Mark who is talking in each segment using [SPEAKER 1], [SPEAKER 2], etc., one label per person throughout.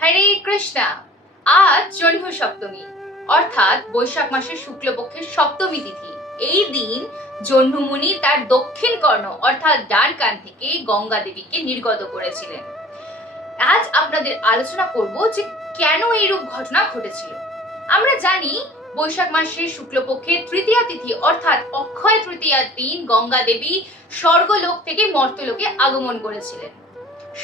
[SPEAKER 1] হরে কৃষ্ণা, আজ জন্ম সপ্তমী অর্থাৎ বৈশাখ মাসের শুক্লপক্ষের সপ্তমী তিথি। এই দিন জহ্নমুনি তার দক্ষিণ কর্ণ, অর্থাৎ ডান কান থেকে গঙ্গা দেবীকে নির্গত করেছিলেন। আজ আপনাদের আলোচনা করব যে কেন এইরূপ ঘটনা ঘটেছিল। আমরা জানি বৈশাখ মাসের শুক্লপক্ষের তৃতীয়া তিথি, অর্থাৎ অক্ষয় তৃতীয়ার দিন গঙ্গা দেবী স্বর্গলোক থেকে মর্তলোকে আগমন করেছিলেন।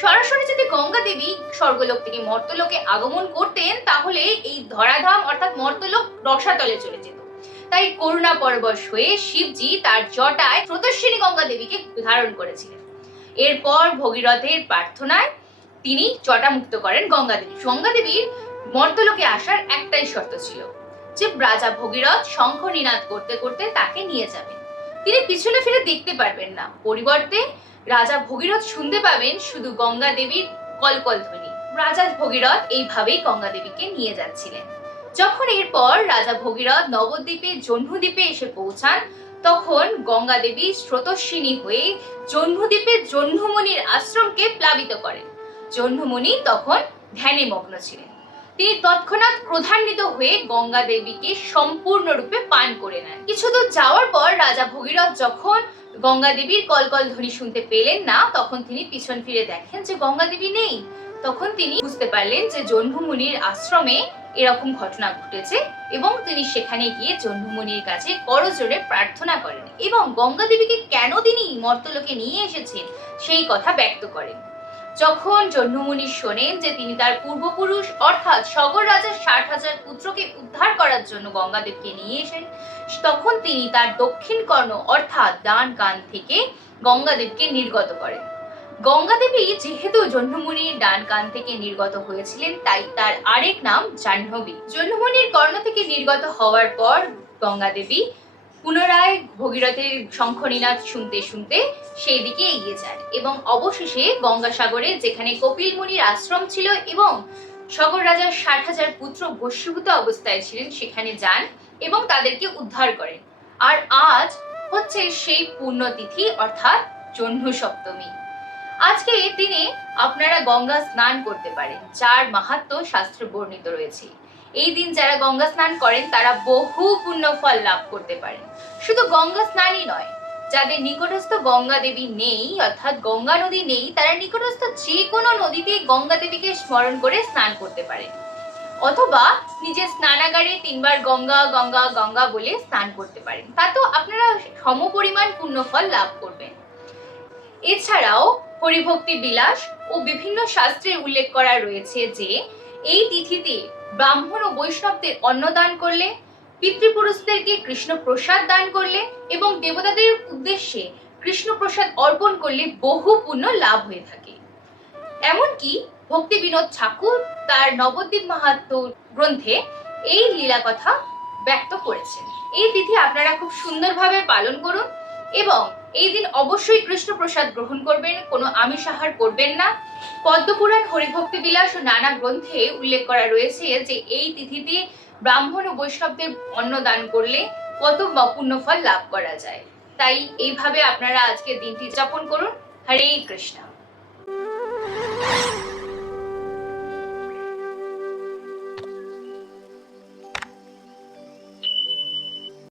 [SPEAKER 1] সরাসরি যদি গঙ্গা দেবী স্বর্গলোক থেকে মর্তলোকে আগমন করতেন, তাহলে এই ধরাধাম অর্থাৎ মর্তলোক রসাতলে চলে যেত। তাই করুণা পরবশ হয়ে শিবজি তার জটায় স্রোতস্বিনী গঙ্গা দেবীকে ধারণ করেছিলেন। এরপর ভগীরথের প্রার্থনায় তিনি জটামুক্ত করেন গঙ্গা দেবী। গঙ্গা দেবীর মর্তলোকে আসার একটাই শর্ত ছিল যে রাজা ভগীরথ শঙ্খ নিনাদ করতে করতে তাকে নিয়ে যাবেন। তিনি পিছনে ফিরে দেখতে পারবেন না। পরিবর্তে রাজা ভগীরথ শুনতে পাবেন শুধু গঙ্গা দেবীর কলকল ধ্বনি। রাজা ভগীরথ এইভাবেই গঙ্গা দেবীকে নিয়ে যাচ্ছিলেন। যখন এরপর রাজা ভগীরথ নবদ্বীপে, জহ্নদ্বীপে এসে পৌঁছান, তখন গঙ্গা দেবী স্রোতস্বিনী হয়ে জহ্নদ্বীপের জহ্নমণির আশ্রমকে প্লাবিত করেন। জহ্নমণি তখন ধ্যানে মগ্ন ছিলেন। তিনি তৎক্ষণাৎ ক্রধান্বিত হয়ে গঙ্গা দেবীকে সম্পূর্ণরূপে পান করে নেন। কিছু দূর যাওয়ার পর রাজা ভগীরথ যখন গঙ্গা দেবীর কলকল ধ্বনি শুনতে পেলেন না, তখন তিনি পিছন ফিরে দেখেন যে গঙ্গা দেবী নেই। তখন তিনি বুঝতে পারলেন যে জহ্নমুনির আশ্রমে এরকম ঘটনা ঘটেছে এবং তিনি সেখানে গিয়ে জহ্নমুনির কাছে করজোরে প্রার্থনা করেন এবং গঙ্গা দেবীকে কেন তিনি মর্তলোকে নিয়ে এসেছেন সেই কথা ব্যক্ত করেন। যখন জহ্নমুনি শোনেন যে তিনি তার পূর্বপুরুষ, অর্থাৎ সগর রাজার ষাট হাজার পুত্রকে উদ্ধার করার জন্য গঙ্গাদেবকে নিয়ে এসেন, তখন তিনি তার দক্ষিণ কর্ণ, অর্থাৎ ডান কান থেকে গঙ্গাদেবকে নির্গত করেন। গঙ্গাদেবী যেহেতু জহ্নমুনির ডান কান থেকে নির্গত হয়েছিলেন, তাই তার আরেক নাম জাহ্নবী। জহ্নমুনির কর্ণ থেকে নির্গত হওয়ার পর গঙ্গাদেবী পুনরায় ভগীরথের শঙ্খনীনাথ শুনতে শুনতে সেই দিকে এগিয়ে যান এবং অবশেষে গঙ্গাসাগরে যেখানে কপিল মুনির আশ্রম ছিল এবং সগর রাজার ষাট হাজার পুত্র বশীভূত অবস্থায় ছিলেন, সেখানে যান এবং তাদেরকে উদ্ধার করেন। আর আজ হচ্ছে সেই পূর্ণতিথি, অর্থাৎ জহ্ন সপ্তমী। আজকে এই দিনে আপনারা গঙ্গা স্নান করতে পারেন। যার মাহাত্ম শাস্ত্রে বর্ণিত রয়েছে। এই দিন যারা গঙ্গা স্নান করেন, তারা বহু পুণ্য ফল লাভ করতে পারেন। শুধু গঙ্গা স্নানই নয়, যাদের নিকটস্থ গঙ্গা দেবী নেই, অর্থাৎ গঙ্গা নদী নেই, তারা নিকটস্থ যে কোনো নদীতে গঙ্গা দেবীকে স্মরণ করে স্নান করতে পারেন। অথবা নিজের স্নানাগারে তিনবার গঙ্গা গঙ্গা গঙ্গা বলে স্নান করতে পারেন। তাতেও আপনারা সমপরিমাণ পুণ্যফল লাভ করবেন। এছাড়াও হরিভক্তি বিলাস ও বিভিন্ন শাস্ত্রে উল্লেখ করা রয়েছে যে, এই তিথিতে ব্রাহ্মণ ও বৈষ্ণবদের অন্নদান করলে, পিতৃপুরুষদেরকে কৃষ্ণ প্রসাদ দান করলে এবং দেবতাদের উদ্দেশ্যে কৃষ্ণ প্রসাদ অর্পণ করলে বহু পুণ্য লাভ হয়ে থাকে। এমনকি ভক্তি বিনোদ ঠাকুর তার নবদ্বীপ মাহাত্ম গ্রন্থে এই লীলা কথা ব্যক্ত করেছেন। এই তিথি আপনারা খুব সুন্দরভাবে পালন করুন এবং এই দিন অবশ্যই কৃষ্ণপ্রসাদ গ্রহণ করবেন, কোনো আমিষ আহার করবেন না। পদ্মপুরাণ হরিভক্তি বিলাস ও নানা গ্রন্থে উল্লেখ করা রয়েছে যে এই তিথিতে ব্রাহ্মণ ও বৈষ্ণবদের অন্ন দান করলে কত পুণ্যফল লাভ করা যায়। তাই এইভাবে আপনারা আজকে দিনটি যাপন করুন। হরে কৃষ্ণ।